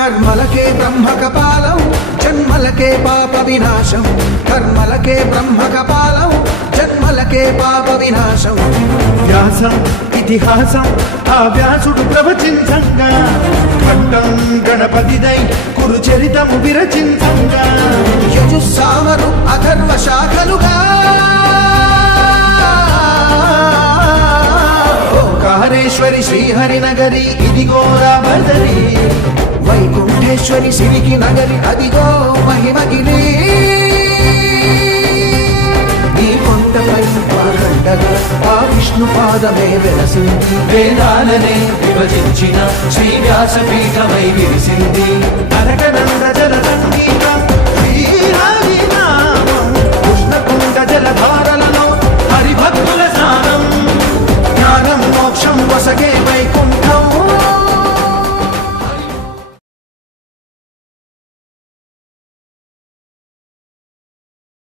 कर्मलके ब्रह्मकपालं जन्मलके पाप विनाशं कर्मलके ब्रह्मकपालं जन्मलके पाप विनाशं व्यासं इतिहासं आ व्यासुडु प्रवचिंचंगा खट्टं गणपतिदै कुरुचरितमु विरचिंचंगा यजुस्सामरु अथर्व शाखलुगा ओंकारेश्वरि श्रीहरिनगरी इदिगो रावदरी वैकुंठेश्वरि सिविकी नगरी अदिगो महिमगिरी आ विष्णु पादमे वेलसिंदी वेदालने विभजिंचिन श्री व्यासपीठमై विरिसिंदी